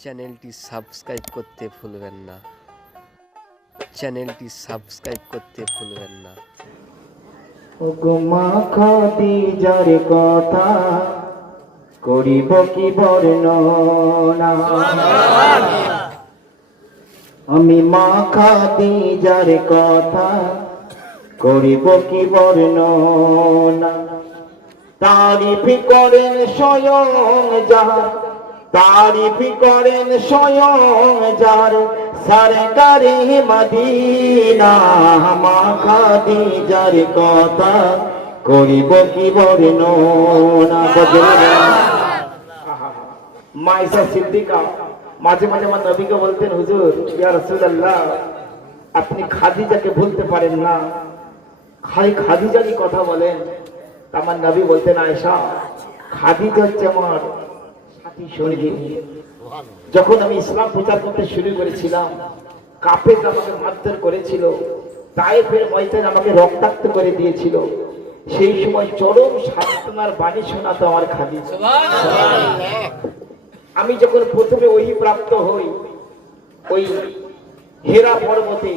চ্যানেলটি সাবস্ক্রাইব করতে ভুলবেন না। চ্যানেলটি সাবস্ক্রাইব করতে ভুলবেন না। ওগো খাদিজার কথা করিব কি বর্ণনা? আমি মা খাদিজার কথা করিব কি বর্ণনা? তারিফ করেন স্বয়ং যার তারিফ করেন স্বয়ং যার, সরকারে মদিনা মা খাদিজার কথা করিব কি বর্ণনা মাইসা সিদ্দিকা মাঝে মাঝে আমার নবীকে বলতেন, হুজুর, ইয়া রাসূলুল্লাহ, আপনি খাদিজাকে ভুলতে পারেন না। খালি খাদিজারই কথা বলেন। আমার নবী বলতেন, আয়েশা, খাদিজা হচ্ছে আমার সাথী সঙ্গী। যখন আমি ইসলাম প্রচার করতে শুরু করেছিলাম কাপে আমাকে মারধর করেছিল তাইফের ময়দান আমাকে রক্তাক্ত করে দিয়েছিল। সেই সময় চরম সান্ত্বনার বাণী শোনাতো আমার খাদিজা। আমি যখন প্রথমে ওই প্রাপ্ত হই, ওই হেরা পর্বতে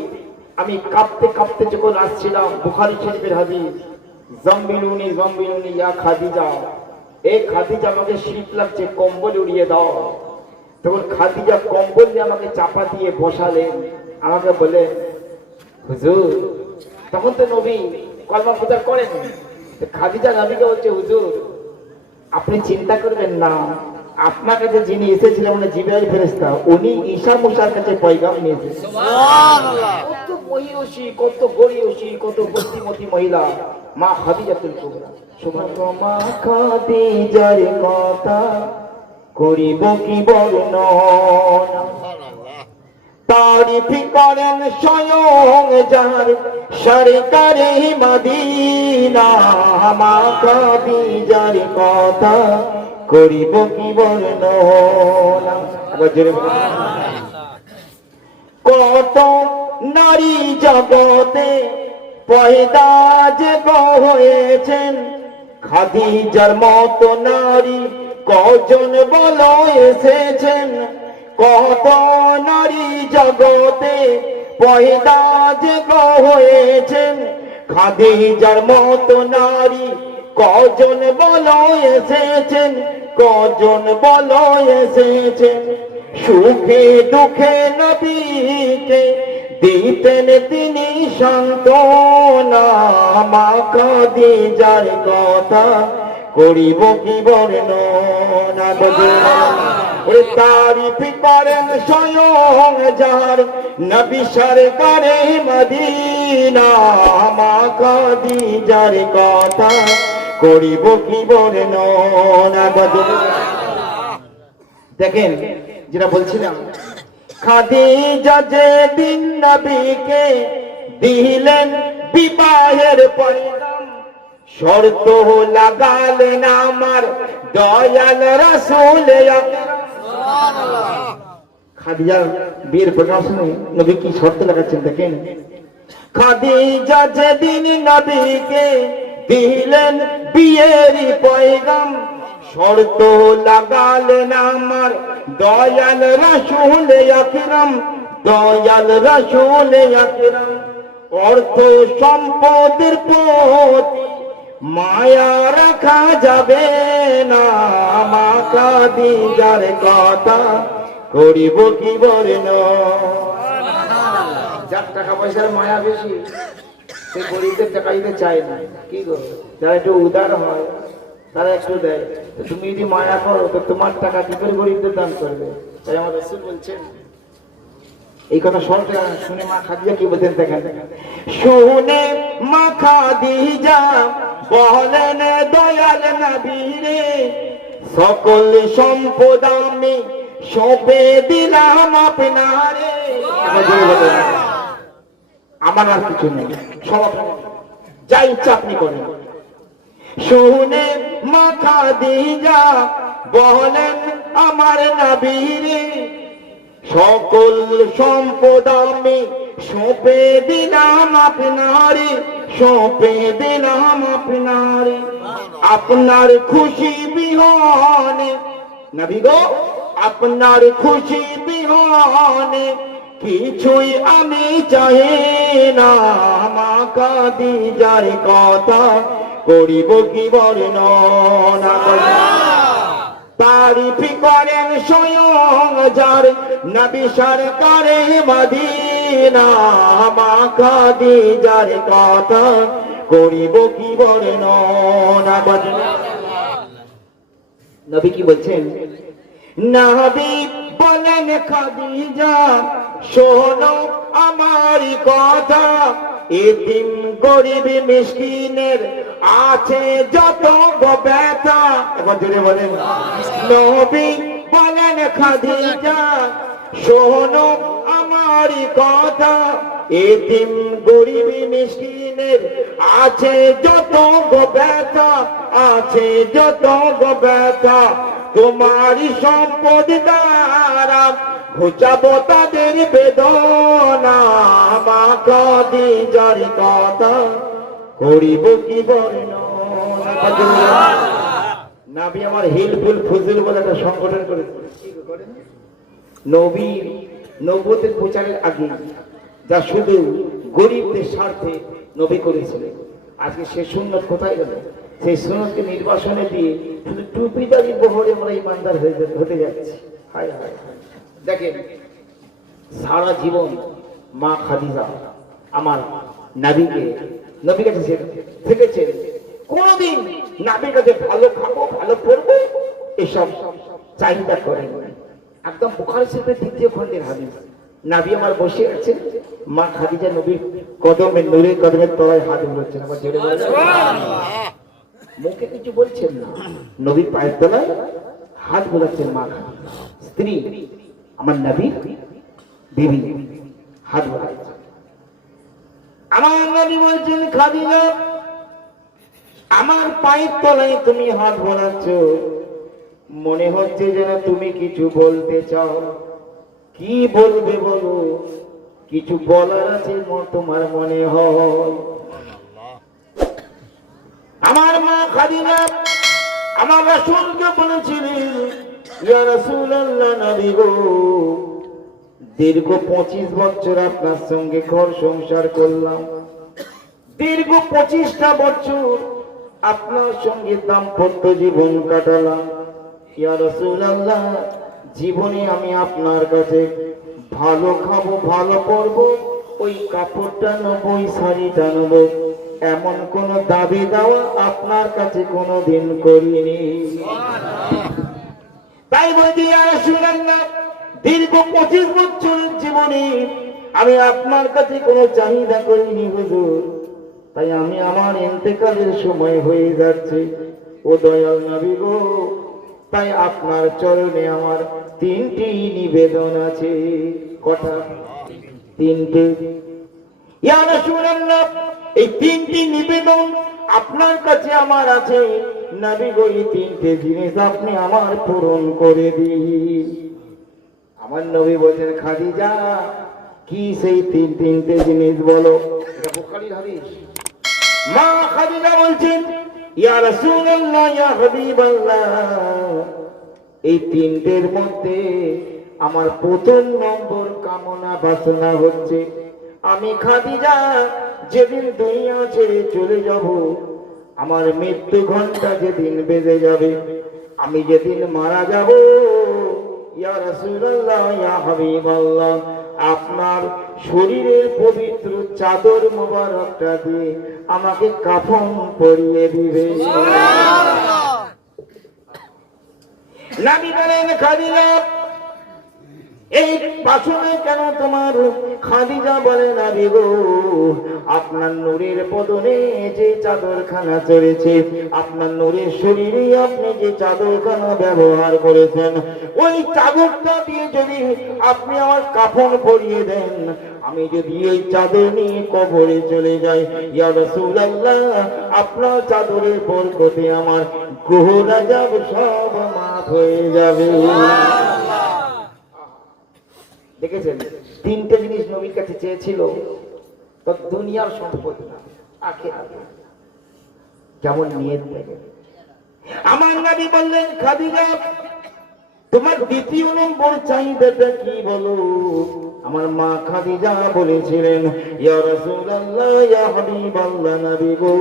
আমি কাঁপতে কাঁপতে যখন আসছিলাম, বুখারি শরীফের হাদিস জম্বিলুনি জম্বিলুনি ইয়া খাদিজা। এ খাদিজা আমাকে শীত লাগছে কম্বল উড়িয়ে দাও। তখন খাদিজা কম্বল দিয়ে আমাকে চাপা দিয়ে বসালেন। আমাকে বলে হুজুর তখন তো নবী কলমা প্রচার করেন খাদিজা নবীকে বলছে হুজুর আপনি চিন্তা করবেন না। আপনার কাছে যিনি এসেছিলেন মানে জিব্রাইল ফেরেশতা উনি ঈশা মুসার কাছে পয়গাম নিয়েছে কত মহিষী কত গরিয়সী কত বুদ্ধিমতী মহিলা। মা খাদিজাতুল কুবরা মা খাদিজার কথা করিব কি বর্ণনা? তারিফ করেন স্বয়ং যার সরকারে মদিনা মা খাদিজার কথা করিব কি বর্ণনা? কত নারী জগতে পয়দা যে হয়েছেন খাদিজার মতো নারী কজন বলো এসেছেন? কত নারী জগতে পয়দা যে হয়েছেন খাদিজার মতো নারী কজন বলো এসেছেন? কজন বলো এসেছেন? সুখে দুঃখে নবীকে দিতেন তিনি সান্ত্বনা মা খাদিজার কথা করিব কি বর্ণনা? তারিফ করেন স্বয়ং যার নবী সরকারে মদিনা মা খাদিজার কথা করিব কি বর্ণনা? দেখেন যেটা বলছিলাম খাদিজা যে দিন নবীকে দিলেন বিবাহের পরিণাম। শর্ত লাগালেন আমার দয়াল রাসূল খাদিজা বীর প্রকাশনে নবী কি শর্ত লাগাচ্ছেন দেখেন? খাদিজা যেদিন নবীকে দিলেন বিয়ের পয়গাম। শর্ত লাগালেন আমার দয়াল রাসূল আকরাম দয়াল রাসূল আকরাম। অর্থ সম্পদের প্রতি মায়া রাখা যাবে না মা কাদিজার কথা করিব কি বর্ণ? যার টাকা পয়সার মায়া বেশি সে গরিবদের টাকা দিতে চায় না। কি গো? যারা একটু উদার হয়। তারা একটু দেয় তুমি যদি মায়া করো তো তোমার টাকা কি করে গরিবদের দান করবে তাই আমার রসুল বলছেন এই কথা শুনতে শুনে মা খাদিজা কি বলতেন দেখেন শুনে মা খাদিজা বলেন দয়াল নবীরে সকল সম্পদ আমি সঁপে দিলাম আপনারে আমার। আর কিছু নেই সব আপনার। যা ইচ্ছা আপনি করেন শুনে মাথা দিয়া বলেন, আমার নবীরে, সকল সম্পদ আমি সঁপে দিলাম আপনারে, সঁপে দিলাম আপনারে। আপনার খুশি বিহনে, নবী গো, আপনার খুশি বিহনে কিছুই আমি চাই না। মা কাদি যার কথা করিব কি বর্ণনা তারিফি করেন স্বয়ং যার নবী সরকারে মদিনা মা কাদি যার কথা করিব কি বর্ণনা নবী কি বলছেন? নবী বলেন খাদিজা শোনো আমার কথা। এদিন গরিব মিসকিনের আছে যত ব্যথা এবার জোরে বলেন। নবী বলেন, খাদিজা, শোনো আমার কথা। এদিন গরিব মিসকিনের আছে যত ব্যথা আছে যত ব্যথা তোমারই সম্পদ দ্বারা ঘুচাবো তাদের বেদনা। মা কাদি যার কথা। করিব কি বর্ণনা নাবি আমার হিলফুল ফুজুল বলে একটা সংগঠন করেছে নবী নবতের প্রচারের আগে যা শুধু গরিবদের স্বার্থে নবী করেছিলেন, আজকে সে সুন্নত কোথায় গেল? সেই সুন্নতকে নির্বাসনে দিয়ে শুধু টুপিদারি বহরে আমরা ইমানদার হয়ে হতে যাচ্ছে। হায় হায়। দেখেন, সারা জীবন মা খাদিজা, আমার নাবিকে নবীর কাছে সে থেকেছে কোনদিন নাবির কাছে ভালো খাব, ভালো পড়ব এসব চাহিদা করেন একদম বুখারি শরীফের তৃতীয় খণ্ডের হাদিস। নাবি আমার বসে আছেন মা খাদিজা নবীর কদমে, নূরের কদমের তলায় হাত বুলাচ্ছেন। আমার জোরে মুখে কিছু বলছেন না। নবীর পায়ের তলায় হাত বোলাচ্ছেন মা খাদিজা। স্ত্রী, আমার নবী বিবি, হাত বোলাচ্ছেন আমার নবী বলছেন, খাদিজা, আমার পায়ের তলায় তুমি হাত বোলাচ্ছ মনে হচ্ছে যেন তুমি কিছু বলতে চাও। কি বলবে বলো? কিছু বলার আছে তোমার মনে হয়? আমার মা খাদিজা আমার রাসূলকে বলেছিলেন, ইয়া রাসূলুল্লাহ নবী গো দীর্ঘ পঁচিশ বছর আপনার সঙ্গে ঘর সংসার করলাম। দীর্ঘ পঁচিশটা বছর আপনার সঙ্গে দাম্পত্য জীবন কাটালাম। ইয়া রাসূলুল্লাহ জীবনে আমি আপনার কাছে ভালো খাব ভালো পরবো ওই কাপড়টা নেব ওই শাড়িটা নেব। এমন কোন দাবি দেওয়া আপনার কাছে কোনো দিন করিনি তাই বলছি ইয়া রাসূলুল্লাহ দীর্ঘ পঁচিশ বছরের জীবনে আমি আপনার কাছে কোনো চাহিদা করিনি, হুজুর। তাই আমি আমার ইন্তেকালের সময় হয়ে যাচ্ছে। ও দয়াল নবী গো, তাই আপনার চরণে আমার তিনটি নিবেদন আছে। কথা তিনটে। এই তিনটি নিবেদন আপনার কাছে আমার আছে। নবী গো, এই তিনটে জিনিস আপনি আমার পূরণ করে দিন। আমার নবী বলছেন, খাদিজা, কি সেই তিন তিনটে জিনিস বলো? মা খাদিজা বলছেন, ইয়া রাসূলুল্লাহ, ইয়া হাবিবাল্লাহ, এই তিনটের মধ্যে আমার প্রথম নম্বর কামনা বাসনা হচ্ছে, আমি খাদিজা, যেদিন দুনিয়া ছেড়ে চলে যাব, আমার মৃত্যু ঘণ্টা যেদিন বেজে যাবে, আমি যেদিন মারা যাব ইয়া রাসূলুল্লাহ ইয়া হাবিবাল্লাহ আপনার শরীরের পবিত্র চাদর মোবারকটা দিয়ে আমাকে কাফন পরিয়ে দিবে। নাবি বলেন খাদিজা এই বাসনে কেন তোমার খাদিজা বলে নাবি গো আপনার নূরের বদনে যে চাদরখানা চড়েছে, আপনার নূরের শরীরে আপনি যে চাদরখানা ব্যবহার করেছেন, ওই চাদরটা দিয়ে যদি আপনি আমার কাফন পরিয়ে দেন, আমি যদি এই চাদর নিয়ে কবরে চলে যাই, ইয়া রাসূলুল্লাহ, আপনার চাদরের বরকতে আমার গ্রহ রাজাব সব মাফ হয়ে যাবে। দেখেছেন? তিনটে জিনিস নবীর কাছে চেয়েছিল, তো দুনিয়ার সম্পদ কেমন নিয়ে আমার নাবি বললেন, খাদিজা, তোমার দ্বিতীয় নম্বর চাহিদাটা কি বলো? আমার মা খাদিজা বলেছিলেন ইয়া রাসূলুল্লাহ ইয়া হাবিবাল্লাহ নবী গো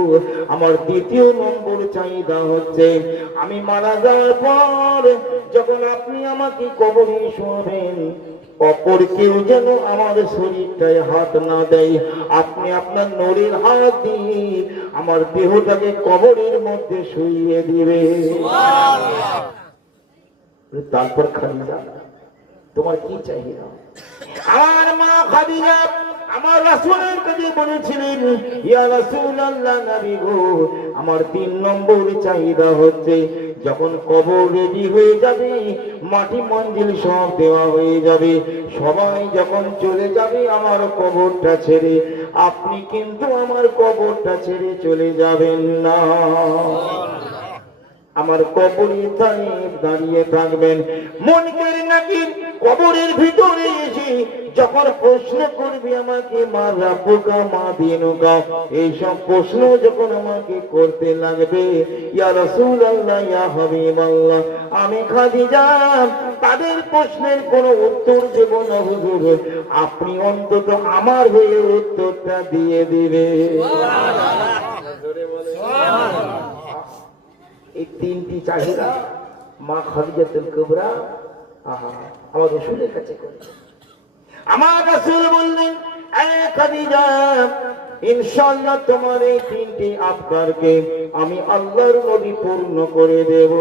আমার দ্বিতীয় নম্বর চাহিদা হচ্ছে আমি মারা যাওয়ার পর যখন আপনি আমাকে কবরে শোবেন অপর কেউ যেন আমার শরীরটায় হাত না দেয়। আপনি আপনার নড়ের হাত দিয়ে আমার দেহটাকে কবরের মধ্যে শুইয়ে দিবে তারপর খাদিজা তোমার কি চাহিদা আমার মা খাদিজা, আমার রাসূলের কাছে বলেছিলেন, ইয়া রাসূলুল্লাহ নবী গো, আমার তিন নম্বর চাহিদা হচ্ছে, যখন কবর রেডি হয়ে যাবে, মাটি মঞ্জিল সব দেওয়া হয়ে যাবে, সবাই যখন চলে যাবে আমার কবরটা ছেড়ে, আপনি কিন্তু আমার কবরটা ছেড়ে চলে যাবেন না। আমার কবরে তারিফ দাঁড়িয়ে থাকবেন। মন করে নাকি কবরের ভিতরে এসে যখন প্রশ্ন করবে আমাকে মা রাব্বুকা মা দিনুকা এইসব প্রশ্ন যখন আমাকে করতে লাগবে ইয়া রাসূলুল্লাহ ইয়া হাবিবাল্লাহ আমি খাদিজা তাদের প্রশ্নের কোনো উত্তর দেব না হুজুর। আপনি অন্তত আমার হয়ে উত্তরটা দিয়ে দিবে। এই তিনটি চাহিদা মা খাদিজাতুল কুবরা আমার রসুলের কাছে করেছে। আমার রসুল বললেন এ তোমার এই তিনটি আবদারকে আমি আল্লাহর নবী পূর্ণ করে দেব।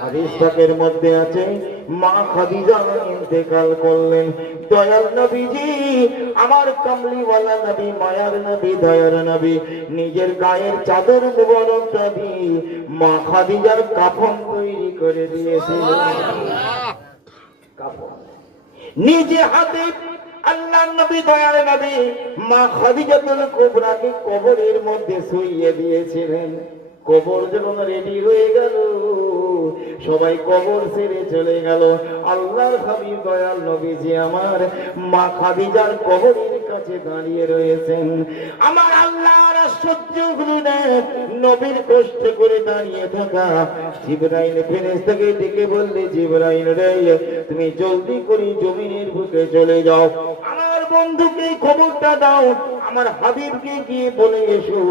হাদিস পাকের মধ্যে আছে, মা খাদিজা ইন্তেকাল করলেন। দয়াল নবীজি, আমার কামলিওয়ালা নবী, মায়ার নবী, দয়ার নবী, নিজের গায়ের চাদর মুবারকটা দিয়ে মা খাদিজার কাফন তৈরি করে দিয়েছিলেন। নিজে হাতে আল্লাহ নবী দয়ার নবী মা খাদিজাতুল কুবরাকে কবরের মধ্যে শুইয়ে দিয়েছিলেন। কবর যখন রেডি হয়ে গেল, সবাই কবর ছেড়ে চলে গেল। আল্লাহর হাবিব, দয়াল নবী যে আমার মা খাদিজার কবরের কাছে দাঁড়িয়ে রয়েছেন। আমার আল্লাহর তুমি জলদি করে জমিনের বুকে চলে যাও। আমার বন্ধুকে খবরটা দাও, আমার হাবিবকে গিয়ে বলে এসো।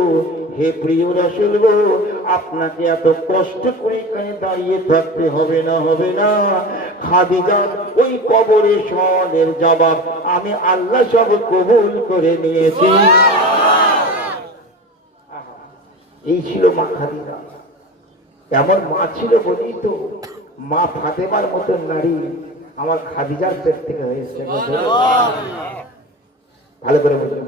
হে প্রিয় রাসূল আপনাকে এত কষ্ট করে এখানে দাঁড়িয়ে থাকতে হবে না হবে না। খাদিজার ওই কবরে সওয়ালের জবাব আমি আল্লাহ সব কবুল করে নিয়েছি। এই ছিল মা খাদিরা এমন মা ছিল বলি তো মা ফাতেমার মতো নারী আমার খাদিজার পেট থেকে হয়েছে। ভালো করে বলুন